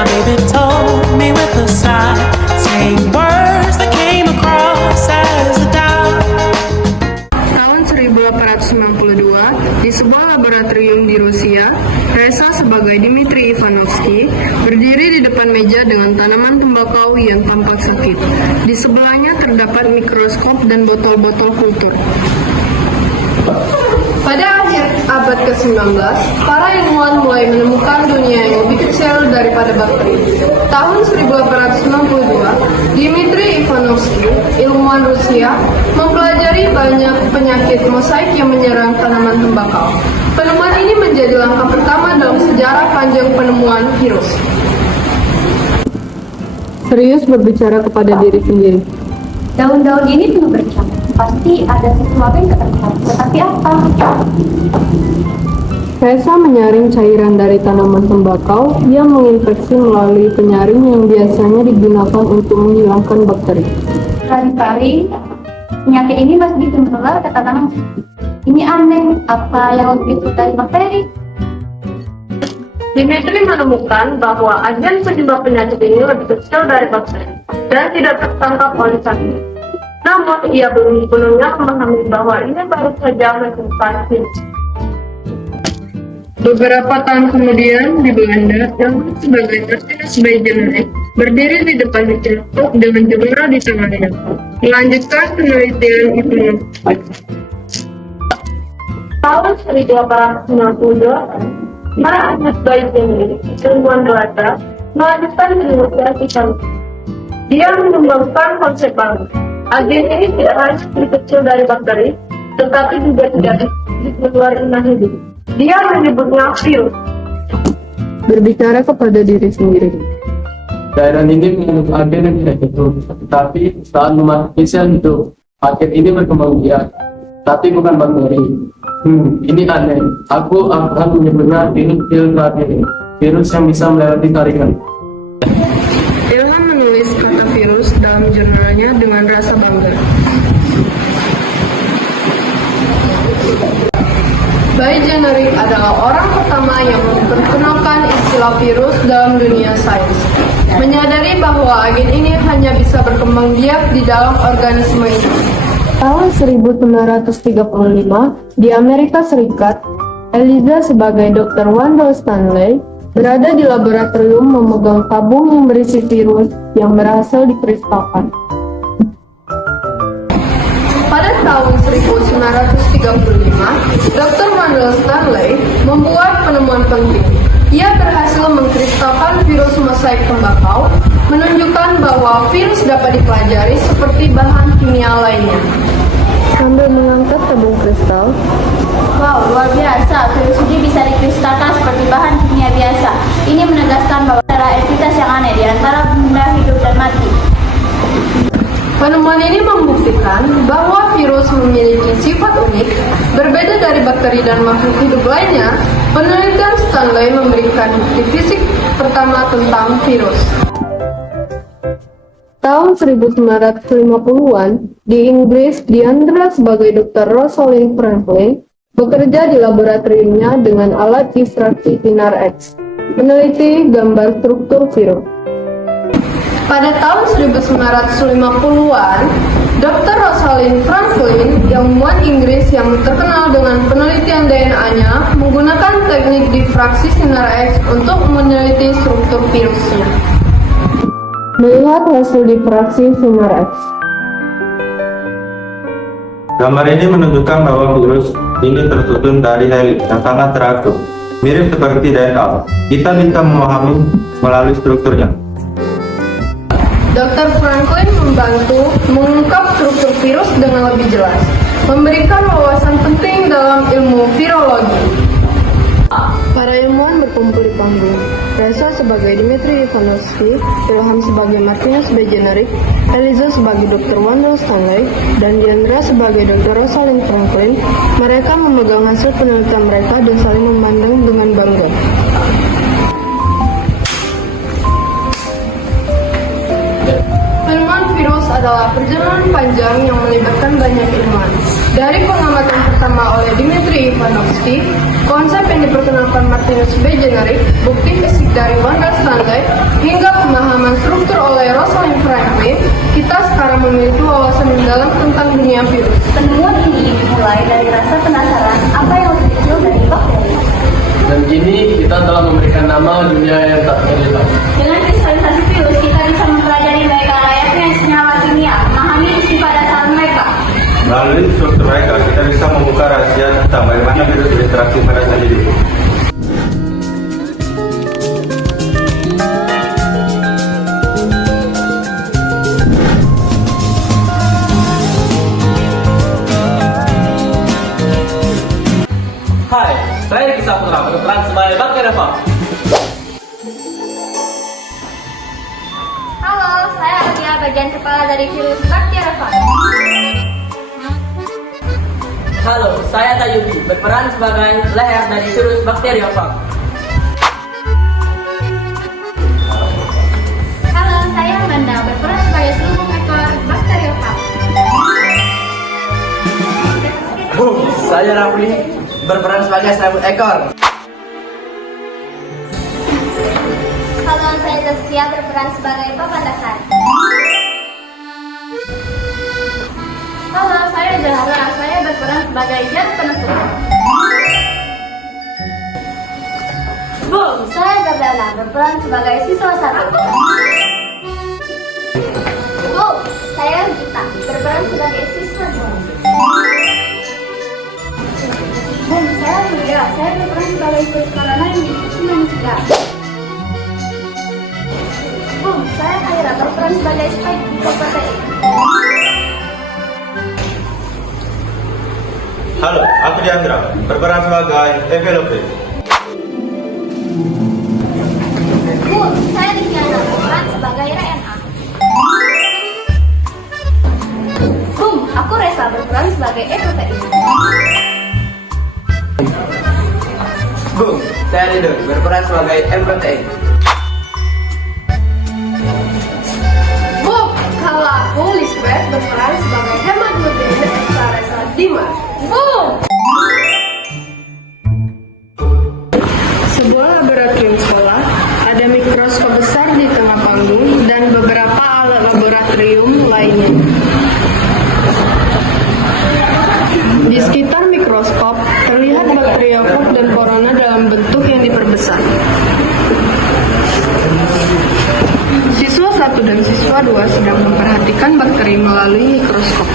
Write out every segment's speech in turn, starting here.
My baby told me with a sigh, saying words that came across as a doubt. Tahun 1892, di sebuah laboratorium di Rusia, Reza sebagai Dmitri Ivanovsky berdiri di depan meja dengan tanaman tembakau yang tampak sakit. Di sebelahnya terdapat mikroskop dan botol-botol kultur. Pada akhir abad ke-19, para ilmuwan mulai menemukan dunia yang lebih kecil daripada bakteri. Tahun 1862, Dmitri Ivanovsky, ilmuwan Rusia, mempelajari banyak penyakit mosaik yang menyerang tanaman tembakau. Penemuan ini menjadi langkah pertama dalam sejarah panjang penemuan virus. Serius berbicara kepada diri sendiri. Daun-daun ini penuh bercak. Pasti ada sesuatu yang terlihat. Tetapi apa? Reza menyaring cairan dari tanaman tembakau yang menginfeksi melalui penyaring yang biasanya digunakan untuk menghilangkan bakteri. Kali-kali penyakit ini masih menular ke tanaman. Ini aneh. Apa yang lebih dari bakteri? Dimitri menemukan bahwa agen penyebab penyakit ini lebih kecil dari bakteri dan tidak tertangkap oleh cacing. Namun, ia belum sepenuhnya memahami bahwa ini baru saja merupakan virus. Beberapa tahun kemudian, di Belanda, yang sebagai Martinus Beijerinck berdiri di depan mikroskop dengan jendela di tangannya, melanjutkan penelitian itu. Tahun 1898, Martinus Beijerinck, ilmuwan Belanda, melanjutkan penelitian itu. Dia mengembangkan konsep baru. Agen ini tidak hanya lebih kecil dari bakteri, tetapi juga tidak menular inang hidup. Dia menyebutnya virus. Berbicara kepada diri sendiri. Cairan ini mengandung agen yang tidak hidup, tetapi saat memasuki sel hidup, agen ini berkembang biak, tapi bukan bakteri. Ini aneh. Aku akan menyebutnya virus filtrati, virus yang bisa melewati tarikan. Ilham menulis kata virus dalam jurnalnya dengan rasa bangga. Beijerinck adalah orang pertama yang memperkenalkan istilah virus dalam dunia sains. Menyadari bahwa agen ini hanya bisa berkembang biak di dalam organisme ini. Tahun 1935, di Amerika Serikat, Eliza sebagai Dr. Wendell Stanley berada di laboratorium memegang tabung yang berisi virus yang berhasil dikristalkan. Pada tahun 1935, Dr. Wendell Stanley membuat penemuan penting. Ia berhasil mengkristalkan virus mosaik tembakau, menunjukkan bahwa virus dapat dipelajari seperti bahan kimia lainnya. Sambil mengangkat tabung kristal, Wow, luar biasa. Virus ini bisa dikristalkan seperti bahan kimia biasa. Ini menegaskan bahwa ada entitas yang aneh di antara benda hidup dan mati. penemuan ini membuktikan bahwa virus memiliki sifat unik, berbeda dari bakteri dan makhluk hidup lainnya. Penelitian Stanley memberikan bukti fisik pertama tentang virus. Tahun 1950-an, di Inggris, Diandra sebagai Dr. Rosalind Franklin bekerja di laboratoriumnya dengan alat difraksi sinar X, meneliti gambar struktur virus. Pada tahun 1950-an, Dr. Rosalind Franklin, ilmuwan Inggris yang terkenal dengan penelitian DNA-nya, menggunakan teknik difraksi sinar X untuk meneliti struktur virusnya. Melihat hasil difraksi sinar X, gambar ini menunjukkan bahwa virus ini tersusun dari heliks yang sangat teratur, mirip seperti DNA. Kita bisa memahami melalui strukturnya. Dr. Franklin membantu mengungkap struktur virus dengan lebih jelas, memberikan wawasan penting dalam ilmu virologi. Para ilmuwan berkumpul di panggung. Reza sebagai Dmitri Ivanovsky, Ilham sebagai Martinus Beijerinck, Eliza sebagai Dr. Wendell Stanley, dan Diandra sebagai Dr. Rosalind Franklin. Mereka memegang hasil penelitian mereka dan saling memandang dengan bangga. Penemuan virus adalah adalah perjalanan panjang yang melibatkan banyak ilmuwan. Dari pengamatan pertama oleh Dmitri Ivanovsky, konsep yang diperkenalkan Martinus B. Generik, bukti fisik dari Wanda Stanley, hingga pemahaman struktur oleh Rosalind Franklin, kita sekarang memiliki wawasan mendalam tentang dunia virus. Penemuan ini dimulai dari rasa penasaran apa yang lebih kecil dari bakteri. Dan kini kita telah memberikan nama dunia yang tak terlihat. Dengan kristalisasi virus, kita bisa mempelajari mereka layaknya senyawa kimia, memahami sifat dasar mereka. Melalui struktur mereka, kita bisa membuka rahasia tentang bagaimana virus berinteraksi pada sel hidup. Hai, saya Riki Saputra, berperan sebagai bakteriofag. Halo, saya Atia, bagian kepala dari virus bakteriofag. Halo, saya Tayubi, berperan sebagai leher dari virus bakteriofag. Halo, saya Amanda, berperan sebagai seluruh ekor bakteriofag. Saya Rafli, berperan sebagai 1000 ekor. Halo, saya Zaskia, berperan sebagai papan dasar. Halo, saya Zahra, saya berperan sebagai jarum penentu. Boom, saya Gabriela, berperan sebagai siswa 1. Boom, saya Gita, berperan sebagai siswa 2. Boom, saya Julia, saya berperan sebagai virus corona yang diinfeksi manusia. Boom, saya Kaira, berperan sebagai spike protein. Halo, aku Diandra, berperan sebagai envelope. Boom, saya Diana, berperan sebagai RNA. Boom, aku Resa, berperan sebagai E-protein. Boom, saya Rido, berperan sebagai M-protein. Boom, kalau aku Lisbeth berperan sebagai hemagglutinin extravasa Dimas. Boom! Sebuah laboratorium sekolah, ada mikroskop besar di tengah panggung dan beberapa alat laboratorium lainnya. Di sekitar mikroskop, terlihat bakteriofag dan corona dalam bentuk yang diperbesar. Siswa 1 dan siswa 2 sedang memperhatikan bakteri melalui mikroskop.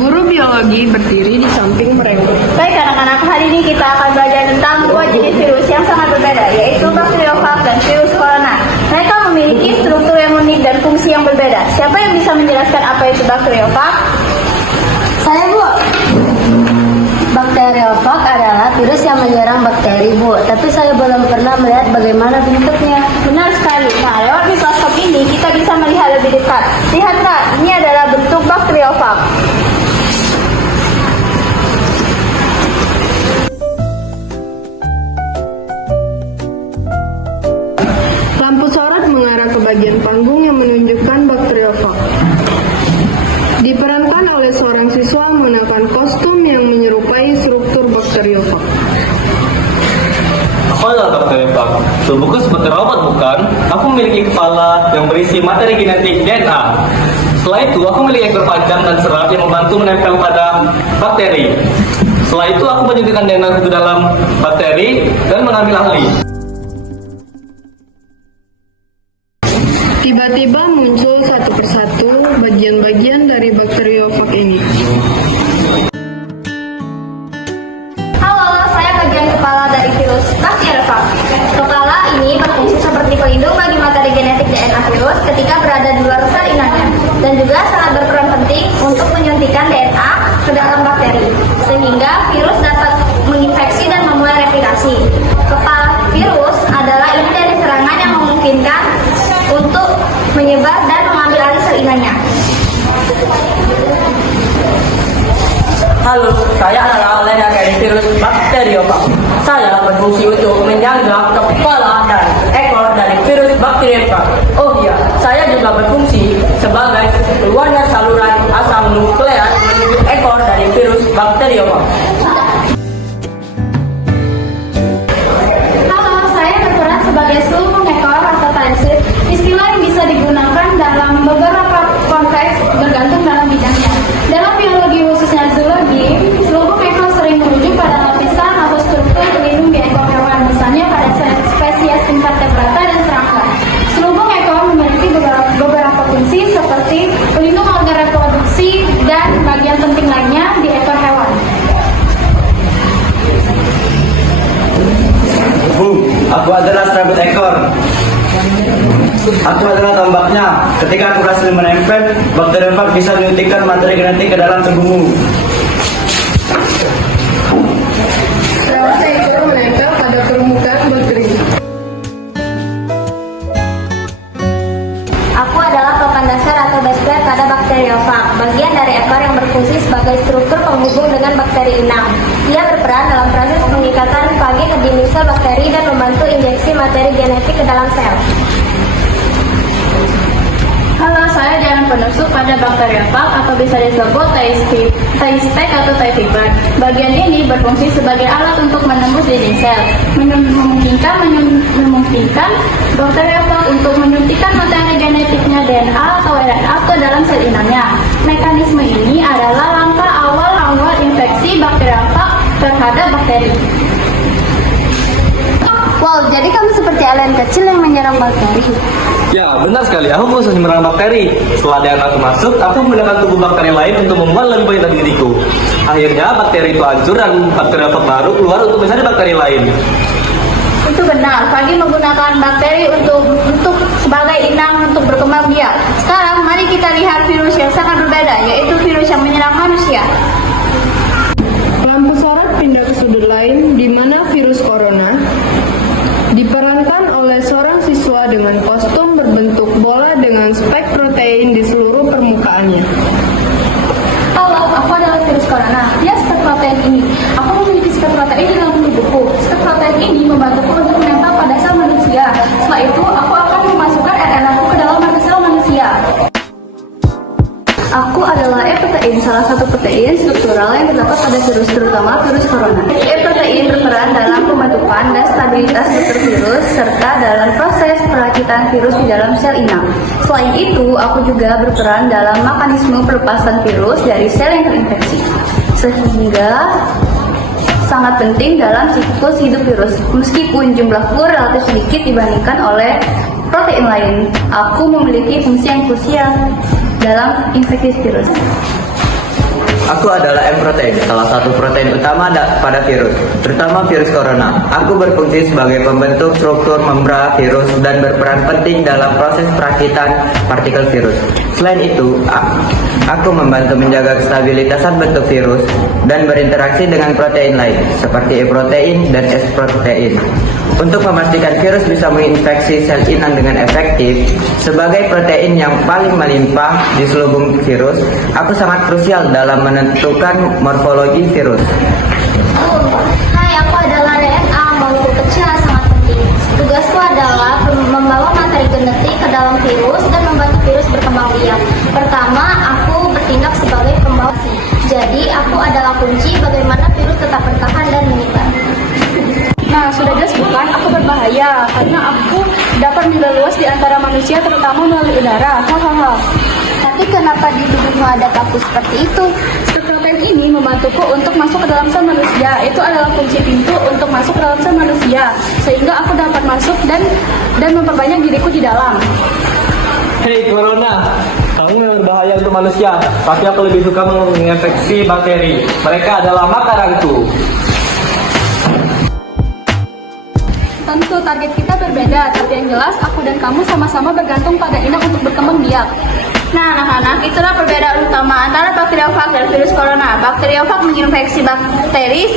Guru biologi berdiri di samping mereka. Baik anak-anak, hari ini kita akan belajar tentang dua jenis virus yang sangat berbeda, yaitu bakteriofag dan virus corona. Mereka memiliki struktur yang unik dan fungsi yang berbeda. Siapa yang bisa menjelaskan apa itu bakteriofag? Saya, Bu. Bakteriofag adalah virus yang menyerang bakteri, Bu. Tapi saya belum pernah melihat bagaimana bentuknya. Benar sekali. Nah, lewat mikroskop ini kita bisa melihat lebih dekat. Lihatlah, ini adalah bentuk bakteriofag. Lampu sorot mengarah ke bagian panggung yang menunjukkan bakteriofag. Diperankan oleh seorang siswa menggunakan kostum yang menyerupai struktur bakteriofag. Aku adalah bakteriofag. Tubuhku seperti robot, bukan? Aku memiliki kepala yang berisi materi genetik DNA. Setelah itu, aku memiliki ekor panjang dan serat yang membantu menempel pada bakteri. Setelah itu, aku menyuntikkan DNA ke dalam bakteri dan mengambil ahli. Tiba-tiba muncul satu persatu bagian-bagian dari bakteriofag ini. Halo, saya bagian kepala dari virus bakteriofag. Kepala ini berfungsi seperti pelindung bagi materi genetik DNA virus ketika berada di luar sel inangnya, dan juga sangat berperan penting untuk menyuntikkan DNA ke dalam bakteri, sehingga virus dapat menginfeksi dan memulai replikasi. Kepala virus adalah inti dari serangan yang memungkinkan untuk menyebar dan mengambil alih sel inangnya. Halo, saya adalah leher dari virus bakteriofag. Saya berfungsi untuk menjaga kepala dan ekor dari virus bakteriofag. Oh iya, saya juga berfungsi sebagai keluarnya saluran nukleat menuju ekor dari virus bakteriofa. Halo, saya berperan sebagai selubung ekor atau parasite, istilah yang bisa digunakan dalam beberapa konteks bergantung dalam bidangnya. Dalam biologi khususnya zoologi, selubung ekor sering merujuk pada lapisan atau struktur pelindung di ekor hewan, misalnya pada spesies invertebrata dan serangga. Selubung ekor memiliki beberapa fungsi seperti pelindung organ reproduksi dan bagian penting lainnya di ekor hewan. Aku adalah serabut ekor. Aku adalah tombaknya. Ketika aku berhasil menempel, bakteriofag bisa menyuntikkan materi genetik ke dalam tubuhmu. Serabut ekor menempel pada permukaan bakteri. Aku adalah papan dasar atau base plate pada bakteriofag, bagian dari ekor yang berfungsi sebagai struktur penghubung dengan bakteri inang. Ia berperan dalam proses pengikatan fagi ke dinding sel bakteri dan membantu injeksi materi genetik ke dalam sel. Halo, saya jalan penusuk pada bakteriofag atau bisa disebut taistek atau taitipan. Bagian ini berfungsi sebagai alat untuk menembus dinding sel, memungkinkan bakteriofag untuk menyuntikkan materi genetiknya DNA atau RNA ke dalam sel inangnya. Mekanisme ini adalah langkah awal infeksi bakteriofag terhadap bakteri. Wow, jadi kamu seperti alien kecil yang menyerang bakteri. Ya, benar sekali. Aku khusus menyerang bakteri. Setelah DNA aku masuk, aku menggunakan tubuh bakteri lain untuk membuat lebih banyak dari diriku. Akhirnya, bakteri itu hancur dan bakteriofag baru keluar untuk mencari bakteri lain. Itu benar, Fagi menggunakan bakteri untuk sebagai inang untuk berkembang biak. Sekarang mari kita lihat virus yang sangat berbeda, yaitu virus yang menyerang manusia. Lampu sorot pindah ke sudut lain di mana virus corona diperankan oleh seorang siswa dengan kostum berbentuk bola dengan spek protein di seluruh permukaannya. Halo, aku adalah virus corona. Ya, spek protein ini. Aku memiliki spek protein di dalam tubuhku. Spek protein ini membantuku untuk menempel pada sel manusia. Setelah itu, aku akan memasukkan RNA ke dalam sel manusia. Aku adalah E-protein, salah satu protein struktural yang terdapat pada virus, terutama virus corona. E-protein berperan dalam pembentukan dan stabilitas struktur virus, serta dalam proses perakitan virus di dalam sel inang. Selain itu, aku juga berperan dalam mekanisme pelepasan virus dari sel yang terinfeksi, sehingga sangat penting dalam siklus hidup virus. Meskipun jumlahku relatif sedikit dibandingkan oleh protein lain, aku memiliki fungsi yang krusial dalam infeksi virus. Aku adalah M-protein, salah satu protein utama pada virus, terutama virus corona. Aku berfungsi sebagai pembentuk struktur membran virus dan berperan penting dalam proses perakitan partikel virus. Selain itu, aku membantu menjaga kestabilitasan bentuk virus dan berinteraksi dengan protein lain, seperti E-protein dan S-protein. Untuk memastikan virus bisa menginfeksi sel inang dengan efektif, sebagai protein yang paling melimpah di selubung virus, aku sangat krusial dalam menentukan morfologi virus. Hai, aku adalah DNA, molekul kecil yang sangat penting. Tugasku adalah membawa materi genetik ke dalam virus dan membantu virus berkembang biak. Pertama, aku bertindak sebagai pembawa. Jadi, aku adalah kunci bagaimana virus tetap bertahan dan menyebar. Nah, sudah jelas bukan? Aku berbahaya karena aku dapat menyebar luas di antara manusia, terutama melalui udara. Hahaha. Tapi kenapa di tubuhmu ada kaku seperti itu? Spek protein ini membantuku untuk masuk ke dalam sel manusia. Itu adalah kunci pintu untuk masuk ke dalam sel manusia, sehingga aku dapat masuk dan memperbanyak diriku di dalam. Hei Corona, kamu memang berbahaya untuk manusia, tapi aku lebih suka menginfeksi bakteri. Mereka adalah makananku. Tentu target kita berbeda, tapi yang jelas aku dan kamu sama-sama bergantung pada inang untuk berkembang biak. Nah, anak-anak, itulah perbedaan utama antara bakteriofag dan virus corona. Bakteriofag menginfeksi bakteri,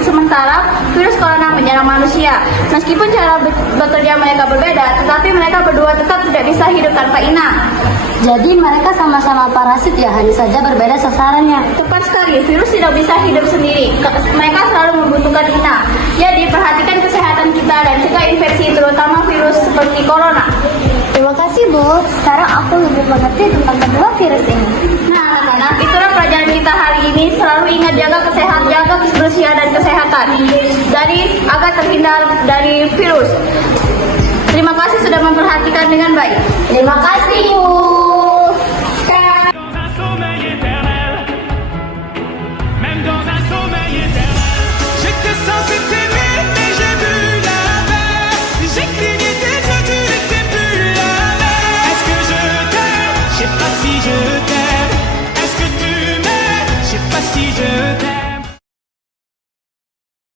sementara virus corona menyerang manusia. Meskipun cara bekerja mereka berbeda, tetapi mereka berdua tetap tidak bisa hidup tanpa inang. Jadi mereka sama-sama parasit ya, hanya saja berbeda sasarannya. Tepat sekali, virus tidak bisa hidup sendiri. Mereka selalu membutuhkan inang. Jadi, perhatikan kesehatan kita dan cegah infeksi, terutama virus seperti corona. Terima kasih, Bu. Sekarang aku lebih mengerti tentang kedua virus ini. Nah, anak-anak, itulah pelajaran kita hari ini. Selalu ingat jaga kesehatan, jaga kebersihan dan kesehatan agar terhindar dari virus. Terima kasih sudah memperhatikan dengan baik. Terima kasih, Bu.